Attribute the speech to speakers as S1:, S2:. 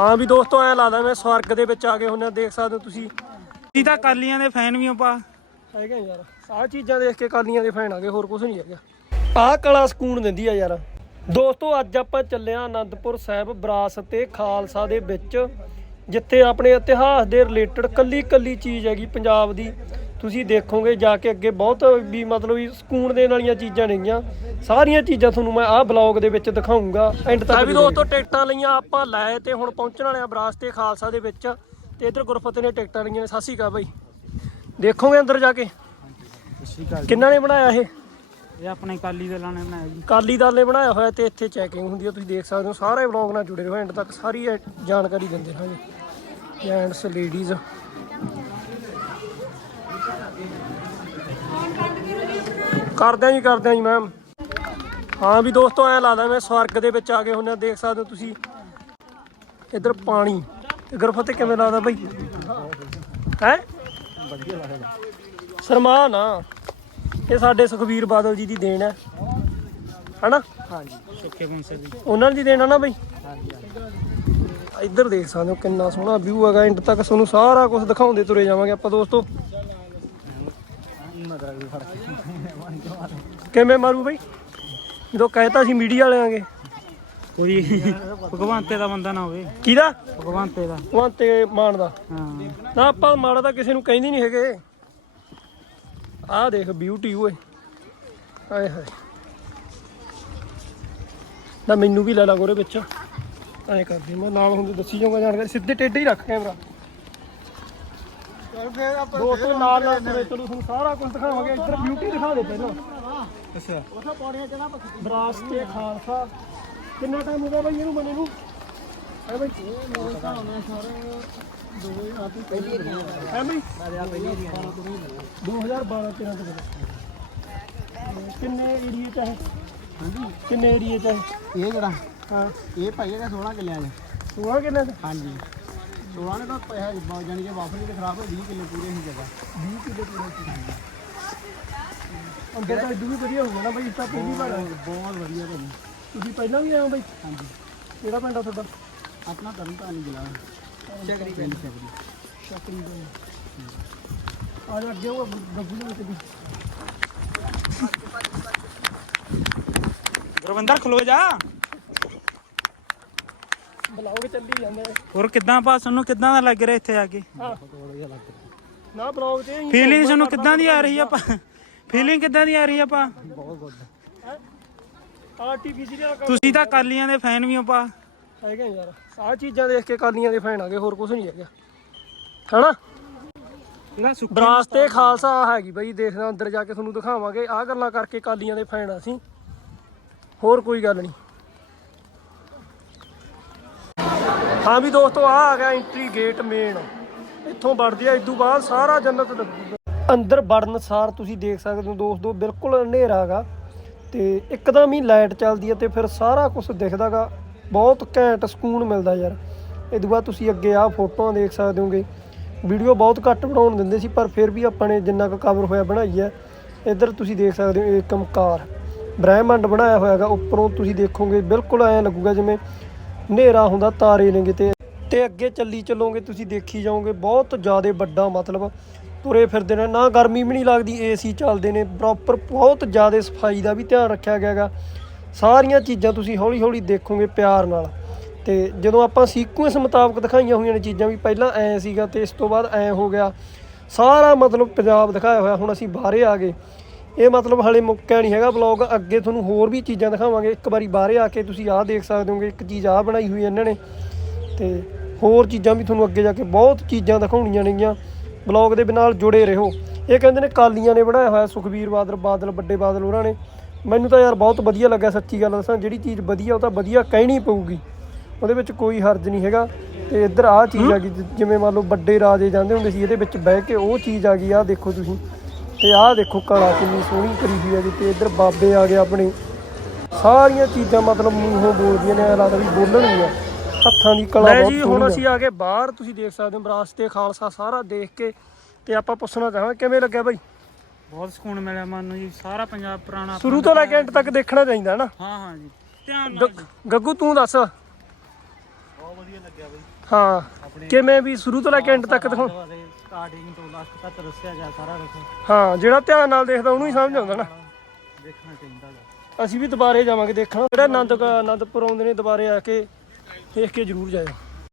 S1: ਹਾਂ ਵੀ ਦੋਸਤੋ ਐ ਲੱਗਦਾ ਮੈਂ ਸਵਰਗ ਦੇ ਵਿੱਚ ਆ ਗਏ ਹੁੰਨੇ ਦੇਖ ਸਕਦੇ ਹੋ ਤੁਸੀਂ।
S2: ਤੁਸੀਂ ਤਾਂ ਕਾਲੀਆਂ ਦੇ ਫੈਨ ਵੀ ਹੋ ਪਾ
S1: ਹੈਗਾ ਯਾਰ ਆਹ ਚੀਜ਼ਾਂ ਦੇਖ ਕੇ ਕਾਲੀਆਂ ਦੇ ਫੈਨ ਆ ਗਏ ਹੋਰ ਕੁਝ ਨਹੀਂ ਹੈਗਾ। ਆਹ ਕਲਾ ਸਕੂਨ ਦਿੰਦੀ ਆ ਯਾਰ। ਦੋਸਤੋ ਅੱਜ ਆਪਾਂ ਚੱਲੇ ਆ ਆਨੰਦਪੁਰ ਸਾਹਿਬ ਵਿਰਾਸਤ ਤੇ ਖਾਲਸਾ ਦੇ ਵਿੱਚ ਜਿੱਥੇ ਆਪਣੇ ਇਤਿਹਾਸ ਦੇ ਰਿਲੇਟਡ ਕੱਲੀ ਕੱਲੀ ਚੀਜ਼ ਹੈਗੀ ਪੰਜਾਬ ਦੀ। ਤੁਸੀਂ ਦੇਖੋਗੇ ਜਾ ਕੇ ਅੱਗੇ ਬਹੁਤ ਵੀ ਮਤਲਬ ਵੀ ਸਕੂਨ ਦੇਣ ਵਾਲੀਆਂ ਚੀਜ਼ਾਂ ਨੇਗੀਆਂ। ਸਾਰੀਆਂ ਚੀਜ਼ਾਂ ਤੁਹਾਨੂੰ ਮੈਂ ਆਹ ਬਲੌਗ ਦੇ ਵਿੱਚ ਦਿਖਾਉਂਗਾ। ਐਂਡ ਤੱਕ ਵੀ ਦੋਸਤੋ ਟਿਕਟਾਂ ਲਈਆਂ ਆਪਾਂ ਲੈ ਤੇ ਹੁਣ ਪਹੁੰਚਣ ਵਾਲੇ ਆ ਵਿਰਾਸਤ ਤੇ ਖਾਲਸਾ ਦੇ ਵਿੱਚ। ਤੇ ਇਧਰ ਗੁਰਫਤਿਹ ਨੇ ਟਿਕਟਾਂ ਲਈਆਂ ਨੇ ਸਤਿ ਸ਼੍ਰੀ ਅਕਾਲ ਬਾਈ। ਦੇਖੋਗੇ ਅੰਦਰ ਜਾ ਕੇ? ਕਿੰਨਾ ਨੇ ਬਣਾਇਆ ਇਹ?
S2: ਇਹ ਆਪਣੇ ਕਾਲੀ ਦੇ ਲਾਣੇ ਬਣਾਇਆ ਜੀ।
S1: ਕਾਲੀ ਦਲ ਨੇ ਬਣਾਇਆ ਹੋਇਆ ਤੇ ਇੱਥੇ ਚੈਕਿੰਗ ਹੁੰਦੀ ਹੈ ਤੁਸੀਂ ਦੇਖ ਸਕਦੇ ਹੋ ਸਾਰੇ ਵਲੌਗ ਨਾਲ ਜੁੜੇ ਰਹੋ ਐਂਡ ਤੱਕ ਸਾਰੀ ਜਾਣਕਾਰੀ ਦਿੰਦੇ ਰਹਾਂਗੇ। ਜੈਂਟਸ ਲੇਡੀਜ਼ ਕਰਦਿਆਂ ਜੀ ਕਰਦਿਆਂ ਜੀ ਮੈਮ ਹਾਂ ਵੀ ਦੋਸਤੋ ਐ ਲੱਗਦਾ ਮੈਂ ਸਵਰਗ ਦੇ ਵਿੱਚ ਆ ਗਏ ਹੁੰਨੇ ਦੇਖ ਸਕਦੇ ਹੋ ਤੁਸੀਂ। ਇੱਧਰ ਪਾਣੀ। ਤੇ ਗੁਰਫਤਿਹ ਕਿਵੇਂ ਲੱਗਦਾ ਬਈ? ਹੈ? ਵਧੀਆ ਲੱਗਦਾ ਸਰਮਾਨ ਆ। ਇਹ ਸਾਡੇ ਸੁਖਬੀਰ ਬਾਦਲ ਜੀ ਦੀ ਦੇਣ ਹੈ। ਹਨਾ?
S2: ਹਾਂਜੀ। ਦੀ।
S1: ਉਹਨਾਂ ਦੀ ਦੇਣ ਆ ਨਾ ਬਈ? ਇੱਧਰ ਦੇਖ ਸਕਦੇ ਹੋ ਕਿੰਨਾ ਸੋਹਣਾ ਵਿਊ ਹੈਗਾ। ਐਂਡ ਤੱਕ ਤੁਹਾਨੂੰ ਸਾਰਾ ਕੁਝ ਦਿਖਾਉਂਦੇ ਤੁਰੇ ਜਾਵਾਂਗੇ ਆਪਾਂ ਦੋਸਤੋ। ਕਿਵੇਂ ਮਾਰੂ ਬਈ? ਜਦੋਂ ਕਹਿਤਾ ਸੀ ਮੀਡੀਆ ਵਾਲਿਆਂ ਆਂਗੇ
S2: ਕੋਈ ਭਗਵੰਤੇ ਦਾ ਬੰਦਾ ਨਾ ਹੋਵੇ।
S1: ਕਿਹਦਾ?
S2: ਭਗਵੰਤੇ ਦਾ।
S1: ਤੇ ਮਾਨ ਦਾ।
S2: ਹਾਂ।
S1: ਨਾ ਆਪਾਂ ਮਾੜਾ ਤਾਂ ਕਿਸੇ ਨੂੰ ਕਹਿੰਦੇ ਨਹੀਂ ਹੈਗੇ। ਆਹ ਦੇਖ ਬਿਊਟੀ ਓਏ। ਆਏ ਹਾਏ। ਨਾ ਮੈਨੂੰ ਵੀ ਲੈ ਲਾ ਗੋਰੇ ਵਿੱਚ। ਐਂ ਕਰਦੇ ਮੈਂ ਨਾਲ ਹੁੰਦੇ ਦੱਸੀ ਜਾਊਂਗਾ ਜਾਣਕਾਰੀ ਸਿੱਧੇ ਟੇਢੇ ਹੀ ਰੱਖ ਕੈਮਰਾ। ਦੋਸਤੋ ਨਾਲ ਨਾਲ ਤੁਰੇ ਚਲੋ ਤੁਹਾਨੂੰ ਸਾਰਾ ਕੁਝ ਦਿਖਾਵਾਂਗੇ। ਇੱਧਰ ਬਿਊਟੀ ਦਿਖਾ ਦੇ ਪਹਿਲਾਂ।
S2: ਅੱਛਾ।
S1: ਬਰਾਸ ਤੇ ਖਾਲਸਾ। ਕਿੰਨਾ ਟਾਈਮ ਹੋ ਗਿਆ ਬਾਈ ਇਹਨੂੰ ਬਣੇ ਨੂੰ? ਹੈ ਬਾਈ? ਹੈ ਬਾਈ? 2012 13 ਦੇ ਵਿੱਚ ਕਿੰਨੇ ਏਰੀਏ ਚ ਹੈ? ਹਾਂਜੀ। ਕਿੰਨੇ ਏਰੀਏ ਚ ਹੈ?
S3: ਇਹ ਜਿਹੜਾ
S1: ਹਾਂ।
S3: ਇਹ ਭਾਈ ਇਹਦਾ 16 ਕਿੱਲਿਆਂ ਦੇ
S1: 16 ਕਿੰਨੇ ਦੇ
S3: ਹਾਂਜੀ। 16 ਨੇ ਤਾਂ ਪੈਸਾ ਬਹੁਤ ਜਾਨੀ ਕਿ ਵਾਫਰੀ ਤੇ ਖਰਾਬ ਹੋਈ 20 ਕਿੱਲੇ ਪੂਰੇ ਹੀ ਜਗ੍ਹਾ
S1: 20 ਕਿਲੋ ਪੂਰੇ ਅੰਦਰ ਤਾਂ ਇਦੋਂ ਵੀ ਵਧੀਆ ਹੋ ਗਿਆ ਨਾ ਬਾਈ ਇਸ ਤਾਂ ਪਹਿਲੀ ਵਾਰ ਆਏ।
S3: ਬਹੁਤ ਵਧੀਆ ਭਾਜੀ
S1: ਤੁਸੀਂ ਪਹਿਲਾਂ ਵੀ ਆਏ ਹੋ ਬਾਈ
S3: ਹਾਂਜੀ
S1: ਕਿਹੜਾ ਪਿੰਡ ਆ ਤੁਹਾਡਾ
S3: ਆਪਣਾ ਤਰਨ ਤਾਰਨ ਜ਼ਿਲ੍ਹਾ ਚੱਕਰੀ ਪਿੰਡ ਚੱਕਰੀ
S1: ਚੱਕਰੀ ਦਾ ਆ ਜਾ ਅੱਗੇ ਉਹ ਗੱਗੂ ਦੇ ਵਿੱਚ ਵੀ
S2: ਗੁਰਵਿੰਦਰ ਖਲੋ ਜਾ
S1: ਬਲੌਗ ਚੱਲੀ ਜਾਂਦੇ ਨੇ।
S2: ਹੋਰ ਕਿੱਦਾਂ ਪਾ ਸਾਨੂੰ ਕਿੱਦਾਂ ਦਾ ਲੱਗ ਰਿਹਾ ਇੱਥੇ ਆ ਕੇ?
S1: ਨਾ ਬਲੌਗ ਤੇ ਅਸੀਂ
S2: ਫੀਲਿੰਗ ਸਾਨੂੰ ਕਿੱਦਾਂ ਦੀ ਆ ਰਹੀ ਆ ਪਾ ਫੀਲਿੰਗ ਕਿੱਦਾਂ ਦੀ ਆ ਰਹੀ ਆ ਪਾ
S1: ਆਰਟੀਫੀਸ਼ੀਅਲ
S2: ਤੁਸੀਂ ਤਾਂ ਕਾਲੀਆਂ ਦੇ ਫੈਨ ਵੀ ਹੋ ਪਾ।
S1: ਹੈਗਾ ਯਾਰ। ਆਹ ਚੀਜ਼ਾਂ ਦੇਖ ਕੇ ਕਾਲੀਆਂ ਦੇ ਫੈਨ ਆ ਗਏ ਹੋਰ ਕੁਝ ਨਹੀਂ ਹੈਗਾ। ਹਨਾ?
S2: ਇਹਦਾ ਸੁੱਕੇ
S1: ਬਰਾਸ ਤੇ ਖਾਲਸਾ ਆਹ ਹੈਗੀ ਬਈ ਦੇਖਦਾ ਅੰਦਰ ਜਾ ਕੇ ਤੁਹਾਨੂੰ ਦਿਖਾਵਾਂਗੇ। ਆਹ ਗੱਲਾਂ ਕਰਕੇ ਕਾਲੀਆਂ ਦੇ ਫੈਨ ਆ ਅਸੀਂ। ਹੋਰ ਕੋਈ ਗੱਲ ਨਹੀਂ। ਹਾਂ ਵੀ ਦੋਸਤੋ ਆ ਆ ਗਿਆ ਐਂਟਰੀ ਗੇਟ ਮੇਨ ਇੱਥੋਂ ਵੜਦੀ ਆ ਇਦੋਂ ਬਾਅਦ ਸਾਰਾ ਜੰਨਤ ਲੱਗੂਗਾ ਅੰਦਰ ਵੜਨ ਸਾਰ ਤੁਸੀਂ ਦੇਖ ਸਕਦੇ ਹੋ ਦੋਸਤੋ, ਬਿਲਕੁਲ ਹਨੇਰਾ ਹੈਗਾ ਤੇ ਇੱਕਦਮ ਹੀ ਲਾਈਟ ਚੱਲਦੀ ਹੈ ਤੇ ਫਿਰ ਸਾਰਾ ਕੁਝ ਦਿਖਦਾਗਾ ਬਹੁਤ ਘੈਂਟ ਸਕੂਨ ਮਿਲਦਾ ਯਾਰ। ਇਹ ਤੋਂ ਬਾਅਦ ਤੁਸੀਂ ਅੱਗੇ ਆ ਫੋਟੋਆਂ ਦੇਖ ਸਕਦੇ ਹੋਗੇ। ਵੀਡੀਓ ਬਹੁਤ ਘੱਟ ਬਣਾਉਣ ਦਿੰਦੇ ਸੀ, ਪਰ ਫਿਰ ਵੀ ਆਪਾਂ ਨੇ ਜਿੰਨਾ ਕੁ ਕਵਰ ਹੋਇਆ ਬਣਾਈ ਹੈ ਇੱਧਰ ਤੁਸੀਂ ਦੇਖ ਸਕਦੇ ਹੋ ਏਕਮਕਾਰ ਬ੍ਰਹਿਮੰਡ ਬਣਾਇਆ ਹੋਇਆ ਹੈਗਾ ਉੱਪਰੋਂ ਤੁਸੀਂ ਦੇਖੋਗੇ, ਬਿਲਕੁਲ ਐਂ ਲੱਗੂਗਾ ਜਿਵੇਂ ਹਨੇਰਾ ਹੁੰਦਾ, ਤਾਰੇ ਨੇ ਕਿਤੇ। ਤੇ ਅੱਗੇ ਚੱਲੀ ਚੱਲੋਗੇ, ਤੁਸੀਂ ਦੇਖੀ ਜਾਓਗੇ, ਬਹੁਤ ਜ਼ਿਆਦਾ ਵੱਡਾ ਮਤਲਬ ਤੁਰੇ ਫਿਰਦੇ ਨੇ। ਨਾ ਗਰਮੀ ਵੀ ਨਹੀਂ ਲੱਗਦੀ, ਏਸੀ ਚੱਲਦੇ ਨੇ। ਪ੍ਰੋਪਰ ਬਹੁਤ ਜ਼ਿਆਦਾ ਸਫ਼ਾਈ ਦਾ ਵੀ ਧਿਆਨ ਰੱਖਿਆ ਗਿਆ ਹੈਗਾ। ਸਾਰੀਆਂ ਚੀਜ਼ਾਂ ਤੁਸੀਂ ਹੌਲੀ ਹੌਲੀ ਦੇਖੋਗੇ ਪਿਆਰ ਨਾਲ। ਤੇ ਜਦੋਂ ਆਪਾਂ ਸੀਕੁਐਂਸ ਮੁਤਾਬਕ ਦਿਖਾਈਆਂ ਹੋਈਆਂ ਨੇ ਚੀਜ਼ਾਂ ਵੀ, ਪਹਿਲਾਂ ਐ ਸੀਗਾ ਤੇ ਇਸ ਤੋਂ ਬਾਅਦ ਐ ਹੋ ਗਿਆ। ਸਾਰਾ ਮਤਲਬ ਪੰਜਾਬ ਦਿਖਾਇਆ ਹੋਇਆ। ਹੁਣ ਅਸੀਂ ਬਾਹਰੇ ਆ ਗਏ। ਇਹ ਮਤਲਬ ਹਲੇ ਮੁੱਕਿਆ ਨਹੀਂ ਹੈਗਾ ਵਲੌਗ ਅੱਗੇ ਤੁਹਾਨੂੰ ਹੋਰ ਵੀ ਚੀਜ਼ਾਂ ਦਿਖਾਵਾਂਗੇ। ਇੱਕ ਵਾਰੀ ਬਾਹਰੇ ਆ ਕੇ ਤੁਸੀਂ ਆਹ ਦੇਖ ਸਕਦੇ ਹੋਗੇ, ਇੱਕ ਚੀਜ਼ ਆਹ ਬਣਾਈ ਹੋਈ ਇਹਨਾਂ ਨੇ। ਤੇ ਹੋਰ ਚੀਜ਼ਾਂ ਵੀ ਤੁਹਾਨੂੰ ਅੱਗੇ ਜਾ ਕੇ ਬਹੁਤ ਚੀਜ਼ਾਂ ਦਿਖਾਉਣੀਆਂ ਨੇਗੀਆਂ। ਬਲੌਗ ਦੇ ਨਾਲ ਜੁੜੇ ਰਹੋ। ਇਹ ਕਹਿੰਦੇ ਨੇ ਕਾਲੀਆਂ ਨੇ ਬਣਾਇਆ ਹੋਇਆ ਸੁਖਬੀਰ ਬਾਦਲ ਬਾਦਲ, ਵੱਡੇ ਬਾਦਲ ਉਹਨਾਂ ਨੇ। ਮੈਨੂੰ ਤਾਂ ਯਾਰ ਬਹੁਤ ਵਧੀਆ ਲੱਗਾ ਸੱਚੀ ਗੱਲ ਦੱਸਾਂ, ਜਿਹੜੀ ਚੀਜ਼ ਵਧੀਆ ਉਹ ਤਾਂ ਵਧੀਆ ਕਹਿਣੀ ਪਊਗੀ। ਉਹਦੇ ਵਿੱਚ ਕੋਈ ਹਰਜ ਨਹੀਂ ਹੈਗਾ। ਤੇ ਇੱਧਰ ਆਹ ਚੀਜ਼ ਆ ਗਈ, ਜਿਵੇਂ ਮੰਨ ਲਓ ਵੱਡੇ ਰਾਜੇ ਜਾਂਦੇ ਹੁੰਦੇ ਸੀ, ਇਹਦੇ ਵਿੱਚ ਬਹਿ ਕੇ ਉਹ ਚੀਜ਼ ਆ ਗਈ, ਆਹ ਦੇਖੋ ਤੁਸੀਂ। ਤੇ ਆਹ ਦੇਖੋ ਕਲਾ ਕਿੰਨੀ ਸੋਹਣੀ ਕਰੀ ਹੋਈ ਹੈਗੀ ਤੇ ਇੱਧਰ ਬਾਬੇ ਆ ਗਏ ਆਪਣੇ। ਸਾਰੀਆਂ ਚੀਜ਼ਾਂ ਮਤਲਬ ਮੂੰਹੋਂ ਬੋਲਦੀਆਂ ਨੇ ਐਂ ਲੱਗਦਾ ਵੀ ਬੋਲਣਗੀਆਂ। ਹੱਥਾਂ ਦੀ ਕਲਾ ਬਹੁਤ ਜੀ ਹੁਣ ਅਸੀਂ ਆ ਗਏ ਬਾਹਰ ਤੁਸੀਂ ਦੇਖ ਸਕਦੇ ਹੋ ਵਿਰਾਸਤ ਤੇ ਖਾਲਸਾ ਸਾਰਾ ਦੇਖ ਕੇ। ਤੇ ਆਪਾਂ ਪੁੱਛਣਾ ਚਾਹਾਂਗੇ ਕਿਵੇਂ ਲੱਗਿਆ ਬਾਈ?
S2: ਬਹੁਤ ਸਕੂਨ ਮਿਲਿਆ ਮਨ ਨੂੰ ਜੀ ਸਾਰਾ ਪੰਜਾਬ ਪੁਰਾਣਾ
S1: ਸ਼ੁਰੂ ਤੋਂ ਲੈ ਕੇ ਐਂਡ ਤੱਕ ਦੇਖਣਾ ਚਾਹੀਦਾ ਨਾ।
S2: ਹਾਂ ਹਾਂ ਜੀ ਧਿਆਨ ਨਾਲ
S1: ਗੱਗੂ ਤੂੰ ਦੱਸ।
S2: ਬਹੁਤ ਵਧੀਆ ਲੱਗਿਆ ਬਈ।
S1: ਹਾਂ ਕਿਵੇਂ ਵੀ ਸ਼ੁਰੂ ਤੋਂ ਲੈ ਕੇ ਐਂਡ ਤੱਕ ਦਿਖਾਉ
S2: ਸਟਾਰਟਿੰਗ ਤੋਂ ਲਾਸਟ ਤੱਕ ਦੱਸਿਆ ਗਿਆ ਸਾਰਾ ਕੁਝ
S1: ਹਾਂ ਜਿਹੜਾ ਧਿਆਨ ਨਾਲ ਦੇਖਦਾ ਉਹਨੂੰ ਹੀ ਸਮਝ ਆਉਂਦਾ ਨਾ।
S2: ਦੇਖਣਾ ਚਾਹੀਦਾ ਗਾ।
S1: ਅਸੀਂ ਵੀ ਦੁਬਾਰੇ ਜਾਵਾਂਗੇ ਦੇਖਣ। ਜਿਹੜਾ ਆਨੰਦ ਆਨੰਦਪੁਰ ਆਉਂਦੇ ਨੇ ਦੁਬਾਰੇ ਆ ਕੇ ਦੇਖ ਕੇ ਜ਼ਰੂਰ ਜਾਇਓ।